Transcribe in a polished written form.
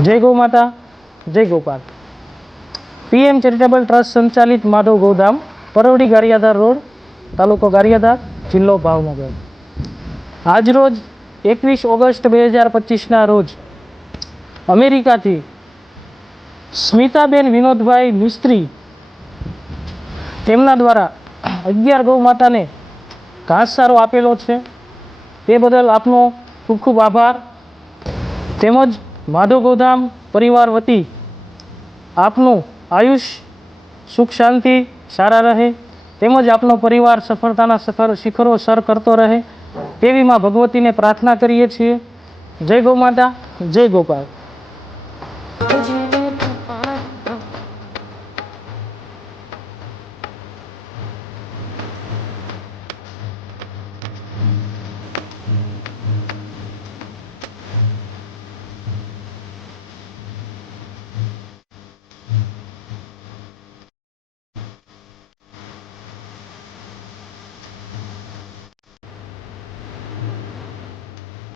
જય ગૌ માતા, જય ગોપાલ. પીએમ ચેરિટેબલ ટ્રસ્ટ સંચાલિત માધવ ગોધામ, પરવડી ગારિયાધાર રોડ, તાલુકો ગારિયાધાર, જિલ્લો ભાવનગર. આજરોજ 21 ઓગસ્ટ 2025ના રોજ અમેરિકાથી સ્મિતાબેન વિનોદભાઈ મિસ્ત્રી તેમના દ્વારા 11 ગૌ માતાને ઘાસચારો આપેલો છે. તે બદલ આપનો ખૂબ ખૂબ આભાર. તેમજ માધવ ગોધામ પરિવાર વતી આપનું આયુષ સુખ શાંતિ સારા રહે, તેમજ આપનો પરિવાર સફળતાના શિખરો સર કરતો રહે તેવી માં ભગવતીને પ્રાર્થના કરીએ છીએ. જય ગૌ માતા, જય ગોપાલ.